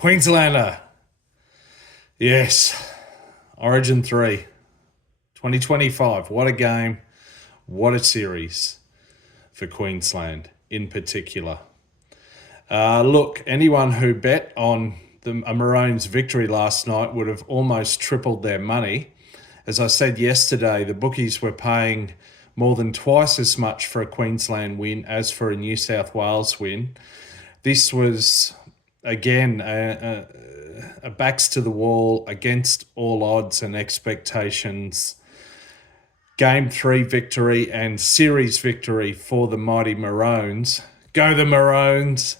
Queenslander. Yes. Origin 3. 2025. What a game. What a series for Queensland in particular. Look, anyone who bet on the Maroons' victory last night would have almost tripled their money. As I said yesterday, the bookies were paying more than twice as much for a Queensland win as for a New South Wales win. This was, again, a backs to the wall, against all odds and expectations. Game 3 victory and series victory for the mighty Maroons. Go the Maroons!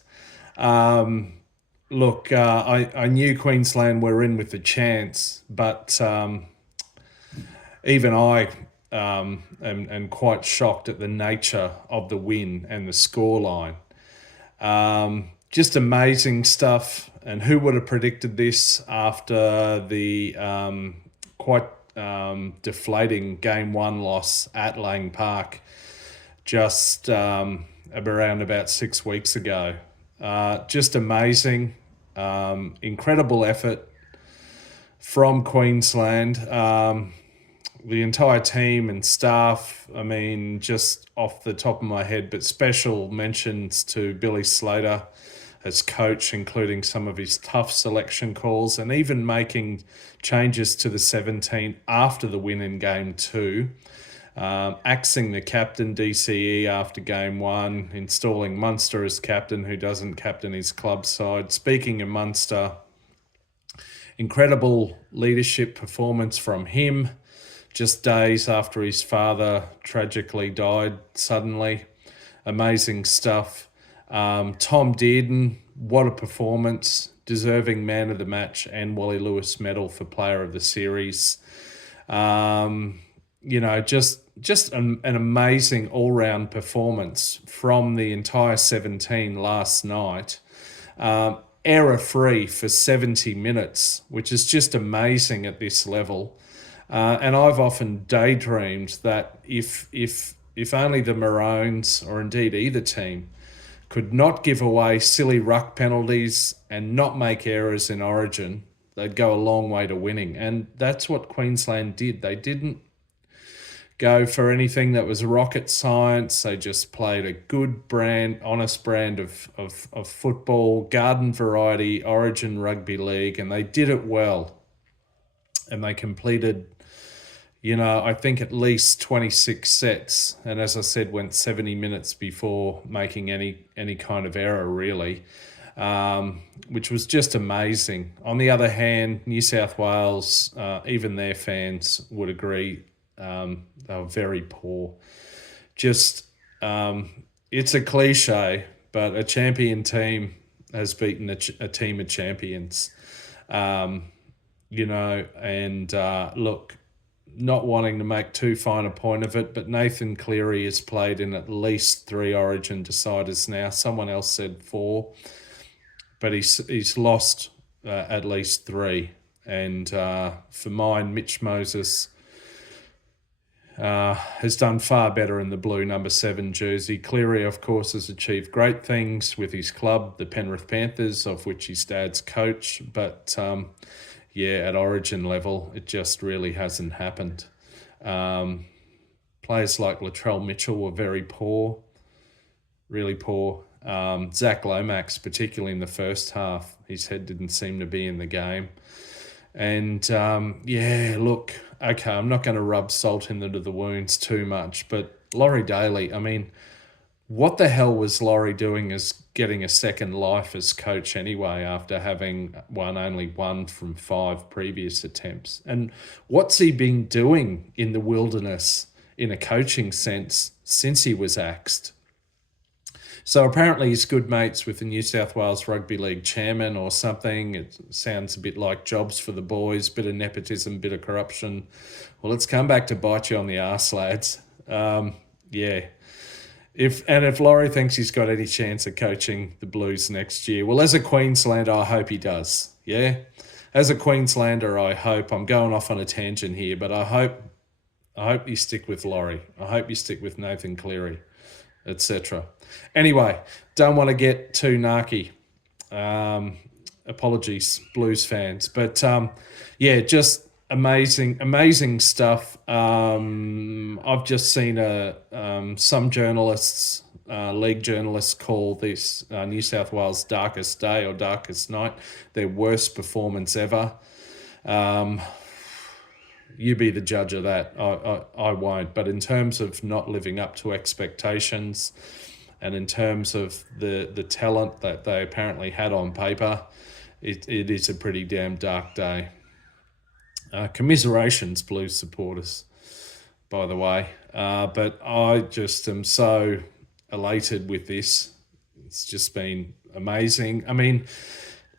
Look, I knew Queensland were in with a chance, but even I am quite shocked at the nature of the win and the scoreline. Just amazing stuff. And who would have predicted this after the quite deflating Game 1 loss at Lang Park just around about 6 weeks ago. Just amazing. Incredible effort from Queensland. The entire team and staff, I mean, just off the top of my head, but special mentions to Billy Slater as coach, including some of his tough selection calls and even making changes to the 17 after the win in Game 2. Axing the captain, DCE, after Game 1, installing Munster as captain, who doesn't captain his club side. Speaking of Munster, incredible leadership performance from him, just days after his father tragically died suddenly. Amazing stuff. Tom Dearden, what a performance. Deserving man of the match and Wally Lewis medal for player of the series. Just an amazing all-round performance from the entire 17 last night. Error-free for 70 minutes, which is just amazing at this level. And I've often daydreamed that if only the Maroons, or indeed either team, could not give away silly ruck penalties and not make errors in Origin, they'd go a long way to winning. And that's what Queensland did. They didn't go for anything that was rocket science. They just played a good brand, honest brand of football, garden variety, Origin rugby league, and they did it well. And they completed, I think at least 26 sets. And as I said, went 70 minutes before making any kind of error, really, which was just amazing. On the other hand, New South Wales, even their fans would agree, they were very poor. Just, it's a cliche, but a champion team has beaten a team of champions. Look, not wanting to make too fine a point of it, but Nathan Cleary has played in at least 3 Origin deciders now. Someone else said 4, but he's lost at least 3. And for mine, Mitch Moses has done far better in the blue number 7 jersey. Cleary, of course, has achieved great things with his club, the Penrith Panthers, of which his dad's coach, but at Origin level, it just really hasn't happened. Players like Latrell Mitchell were very poor, really poor. Zach Lomax, particularly in the first half, his head didn't seem to be in the game. And look, okay, I'm not going to rub salt into the wounds too much, but Laurie Daly, I mean, what the hell was Laurie doing as getting a second life as coach anyway, after having won only 1 from 5 previous attempts? And what's he been doing in the wilderness in a coaching sense since he was axed? So apparently he's good mates with the New South Wales Rugby League chairman or something. It sounds a bit like jobs for the boys, bit of nepotism, bit of corruption. Well, it's come back to bite you on the arse, lads. If Laurie thinks he's got any chance of coaching the Blues next year, well, as a Queenslander, I hope he does. Yeah, as a Queenslander, I hope. I'm going off on a tangent here, but I hope you stick with Laurie. I hope you stick with Nathan Cleary, etc. Anyway, don't want to get too narky. Apologies, Blues fans. But yeah, just amazing stuff. I've just seen some journalists, league journalists, call this New South Wales' darkest day or darkest night their worst performance ever. You be the judge of that. I won't. But in terms of not living up to expectations, and in terms of the talent that they apparently had on paper, it is a pretty damn dark day. Commiserations, Blues supporters, by the way. But I just am so elated with this. It's just been amazing. I mean,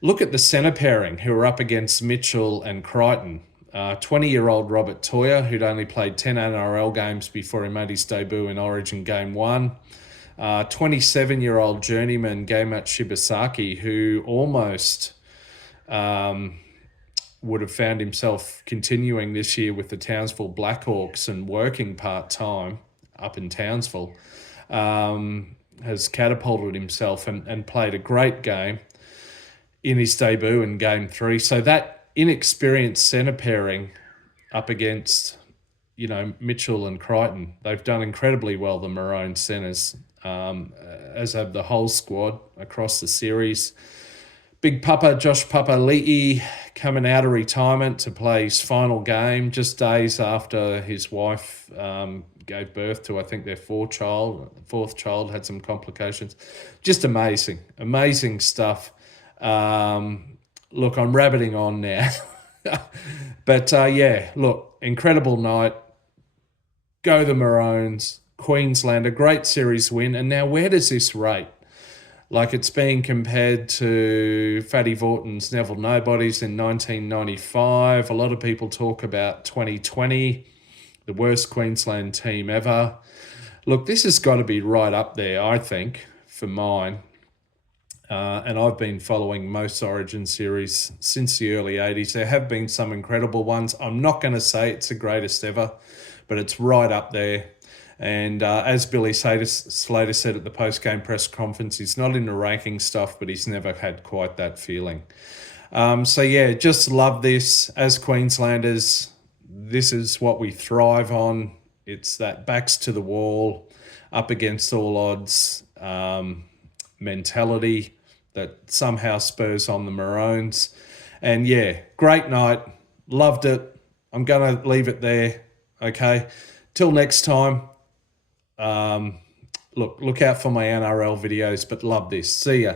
look at the centre pairing who are up against Mitchell and Crichton. 20-year-old Robert Toyer, who'd only played 10 NRL games before he made his debut in Origin Game 1. 27-year-old journeyman Gamat Shibasaki, who almost would have found himself continuing this year with the Townsville Blackhawks and working part-time up in Townsville, has catapulted himself and played a great game in his debut in Game 3. So that inexperienced centre pairing up against, Mitchell and Crichton, they've done incredibly well, the Maroon centres, as have the whole squad across the series. Big Papa, Josh Papa Le'i, coming out of retirement to play his final game just days after his wife gave birth to, I think, their fourth child, had some complications. Just amazing stuff. Look, I'm rabbiting on now. But yeah, look, incredible night. Go the Maroons. Queensland, a great series win. And now where does this rate? Like, it's being compared to Fatty Vorton's Neville Nobodies in 1995. A lot of people talk about 2020, the worst Queensland team ever. Look, this has got to be right up there, I think, for mine. And I've been following most Origin series since the early 80s. There have been some incredible ones. I'm not going to say it's the greatest ever, but it's right up there. And as Billy Slater said at the post-game press conference, he's not into ranking stuff, but he's never had quite that feeling. So yeah, just love this. As Queenslanders, this is what we thrive on. It's that backs to the wall, up against all odds mentality that somehow spurs on the Maroons. And yeah, great night. Loved it. I'm going to leave it there. Okay. Till next time. Look out for my NRL videos, but love this. See ya.